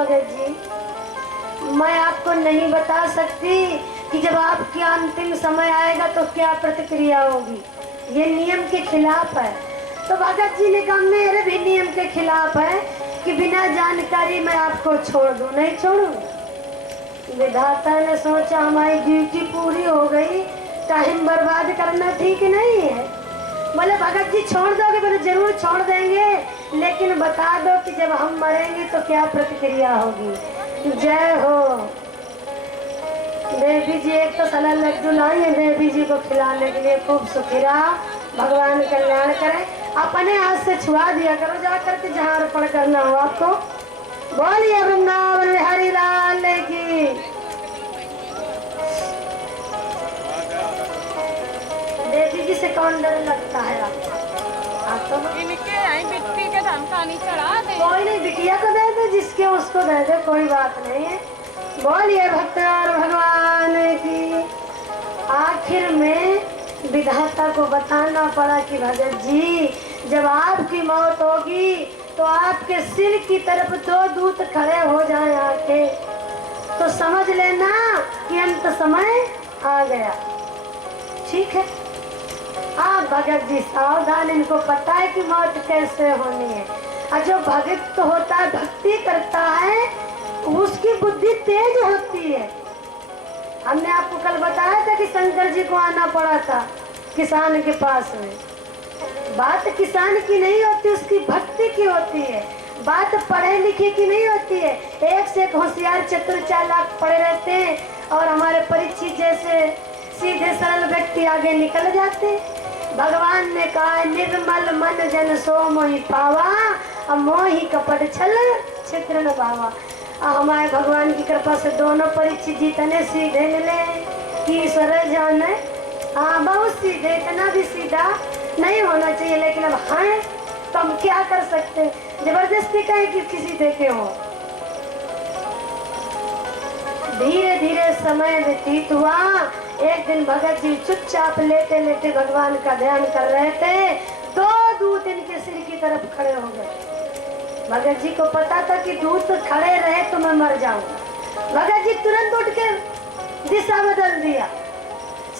भगत जी, मैं आपको नहीं बता सकती कि जब आपका अंतिम समय आएगा तो क्या प्रतिक्रिया होगी। ये नियम के खिलाफ है। तो भगत जी ने कहा मेरे भी नियम के खिलाफ है कि बिना जानकारी मैं आपको छोड़ दूं। नहीं छोड़ूं। विधाता ने सोचा हमारी ड्यूटी पूरी हो गई, टाइम बर्बाद करना ठीक नहीं है। बोले भगत जी छोड़ दोगे? बोले जरूर छोड़ देंगे, लेकिन बता दो कि जब हम मरेंगे तो क्या प्रतिक्रिया होगी। जय हो। देवी जी एक तो सलाह लड्डू लाई है देवी जी को खिलाने के लिए। खूब सुखी रहा, भगवान कल्याण करे। अपने हाथ से छुआ दिया करो जा करके जहाँ अर्पण करना हो आपको। बोलिए वृंदावन बिहारी लाल की। देवी जी से कौन डर लगता है आपको? आप तो बिट्टी के धमका नहीं चढ़ा दे। कोई नहीं, बिटिया को दे दे, जिसके उसको दे दे, कोई बात नहीं है। बोलिए भक्त और भगवान की। आखिर में विधाता को बताना पड़ा कि भगत जी जब आपकी मौत होगी तो आपके सिर की तरफ 2 दूत खड़े हो जाए आके, तो समझ लेना कि अंत समय आ गया। ठीक है? हाँ भगत जी सावधान, इनको पता है कि मौत कैसे होनी है। और जो भक्त होता है, भक्ति करता है, उसकी बुद्धि तेज होती है। हमने आपको कल बताया था कि शंकर जी को आना पड़ा था किसान के पास में। बात किसान की नहीं होती, उसकी भक्ति की होती है। बात पढ़े लिखे की नहीं होती है। एक से एक होशियार चतुर चालाक पड़े रहते हैं और हमारे परीक्षित जैसे सीधे सरल व्यक्ति आगे निकल जाते हैं। भगवान ने कहा निर्मल मन जन सो मोहि पावा, और मोहि कपट छल छिद्र न पावा। हमारे भगवान की कृपा से दोनों परीक्षित जीतने सीधे मिले कि ईश्वर जाने। हाँ बहुत सीधे, इतना भी सीधा नहीं होना चाहिए, लेकिन अब हाँ तो हम क्या कर सकते, जबरदस्ती कहें कि किसी देखे हो। धीरे धीरे समय व्यतीत हुआ। एक दिन भगत जी चुपचाप लेटे लेटे भगवान का ध्यान कर रहे थे। 2 दूत इनके सिर की तरफ खड़े हो गए। भगत जी को पता था कि दूत खड़े रहे तो मैं मर जाऊंगा। भगत जी तुरंत उठ के दिशा बदल दिया।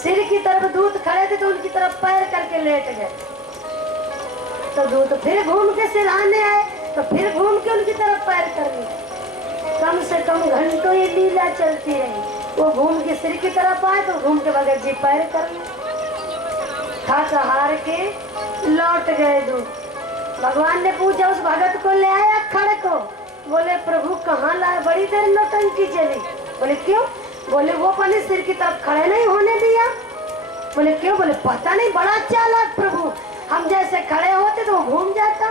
सिर की तरफ दूत खड़े थे तो उनकी तरफ पैर करके लेट गए। तो दूत फिर घूम के सिर आने आए तो फिर घूम के उनकी तरफ पैर कर लिए। कम से कम घंटों ये लीला चलती रही। वो घूम के सिर की तरफ आए तो घूम के भगत जी पैर कर लिए। थक हार के लौट गए दूत। भगवान ने पूछा उस भगत को ले आया खड़े को? बोले प्रभु कहाँ लाए, बड़ी देर नौटंकी चली। बोले क्यों? बोले वो अपने सिर की तरफ खड़े नहीं होने दिया। बोले क्यों? बोले पता नहीं, बड़ा चालाक प्रभु, हम जैसे खड़े होते तो वो घूम जाता।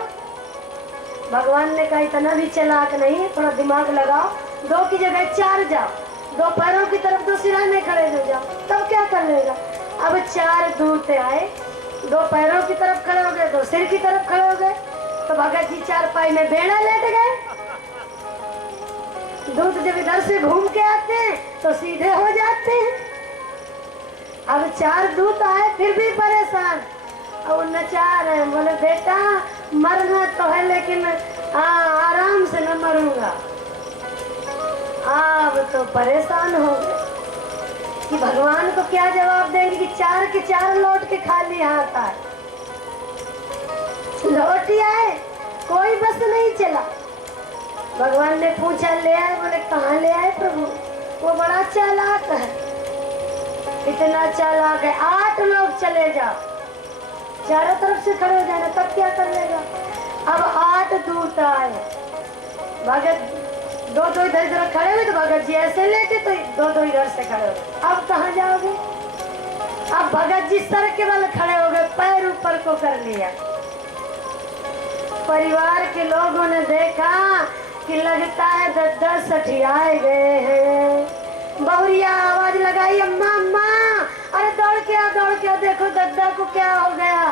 भगवान ने कहा इतना भी चालाक नहीं, थोड़ा दिमाग लगाओ, 2 की जगह 4 जाओ, 2 पैरों की तरफ 2 सिराने खड़े हो जाओ, तब क्या कर लेगा। अब 4 दूत आए, 2 पैरों की तरफ खड़े हो गए, 2 सिर की तरफ खड़े हो गए। तो भगत जी 4 पाई में बेड़ा लेट गए। दूत जब इधर से घूम के आते हैं तो सीधे हो जाते हैं। अब 4 दूत आए फिर भी परेशान और नचा रहे। बोले बेटा मरना तो है लेकिन आराम से न मरूंगा। अब तो परेशान हो गए कि भगवान को क्या जवाब देंगे कि 4 के 4 लौट के खाली हाथ आए। लौट ही आए, कोई बस नहीं चला। भगवान ने पूछा ले आए? बोले कहाँ ले आए प्रभु? वो बड़ा चालाक है, इतना चालाक है। 8 लोग चले जाओ, चारों तरफ से खड़े हो जाना, तब क्या कर लेगा। अब 8 दूत आए। भगत 2 इधर इधर खड़े हुए तो भगत जी ऐसे लेटे तो 2 इधर से खड़े हो। अब कहाँ जाओगे? अब भगत जी सर के बल खड़े हो गए, पैर ऊपर को कर लिया। परिवार के लोगों ने देखा कि लगता है दद्दा सठियाए गए हैं। बहुरिया आवाज लगाई अम्मा अम्मा, अरे दौड़ के आओ, देखो दद्दा को क्या हो गया,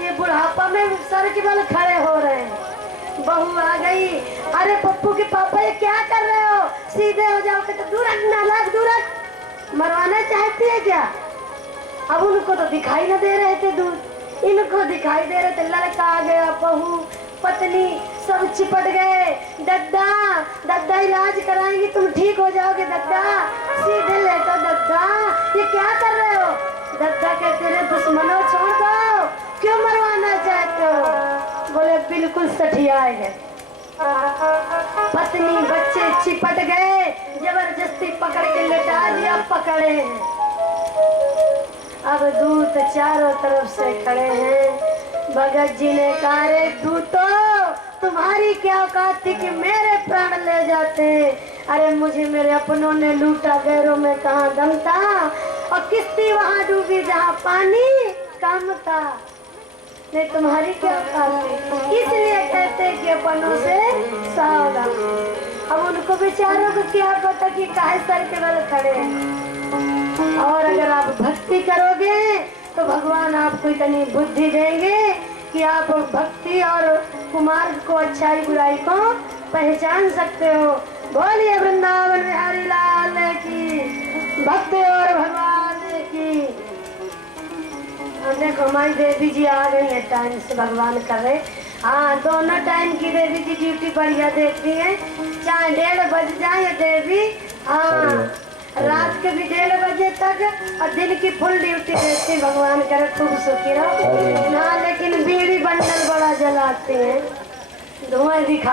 ये बुढ़ापा में सर के बल खड़े हो रहे हैं। बहू आ गई, अरे पप्पू के पापा ये क्या कर रहे हो, सीधे हो जाओ। कहते दूर नालायक, दूर मरवाना चाहती है क्या? अब उनको तो दिखाई न दे रहे थे दूर, इनको दिखाई दे रहे थे। लड़का आ गया, बहू, पत्नी सब चिपट गए। दद्दा दद्दा इलाज कराएंगी, तुम ठीक हो जाओगे दद्दा, सीधे लेटो दद्दा, ये क्या कर रहे हो? दद्दा कहते रे दुश्मनों छोड़ दो, क्यों मरवाना चाहते हो? बोले बिल्कुल सठियाए गए। पत्नी बच्चे चिपट गए, जबरदस्ती पकड़ के लेटा दिया, पकड़े हैं। अब दूत चारों तरफ से खड़े हैं। भगत जी ने कहा रे दूतो, तुम्हारी क्या औकात थी कि मेरे प्राण ले जाते? अरे मुझे मेरे अपनों ने लूटा, गैरों में कहाँ दम था, और किश्ती वहाँ डूबी जहाँ पानी कम था। नहीं तुम्हारी क्या औकात थी, इसलिए कहते कि अपनों से सावधान। अब उनको बेचारों को क्या पता कि काहे सर के बल खड़े हैं। और अगर आप भक्ति करोगे तो भगवान आपको इतनी बुद्धि देंगे कि आप भक्ति और कुमार्ग को, अच्छाई बुराई को पहचान सकते हो। बोलिए वृंदावन बिहारी लाल की, भक्ति और भगवान की। देखो हमारी देवी जी आ गई है, टाइम से भगवान कर रहे। हाँ, दोनों टाइम की देवी जी ड्यूटी बढ़िया देती है, चाहे 1:30 बज जाए देवी। हाँ, रात के भी 1:30 बजे तक और दिन की फुल ड्यूटी देती। भगवान करे खूब सुखी रहो। हाँ, लेकिन बीड़ी बंडल बड़ा जलाते हैं, धुआं दिखा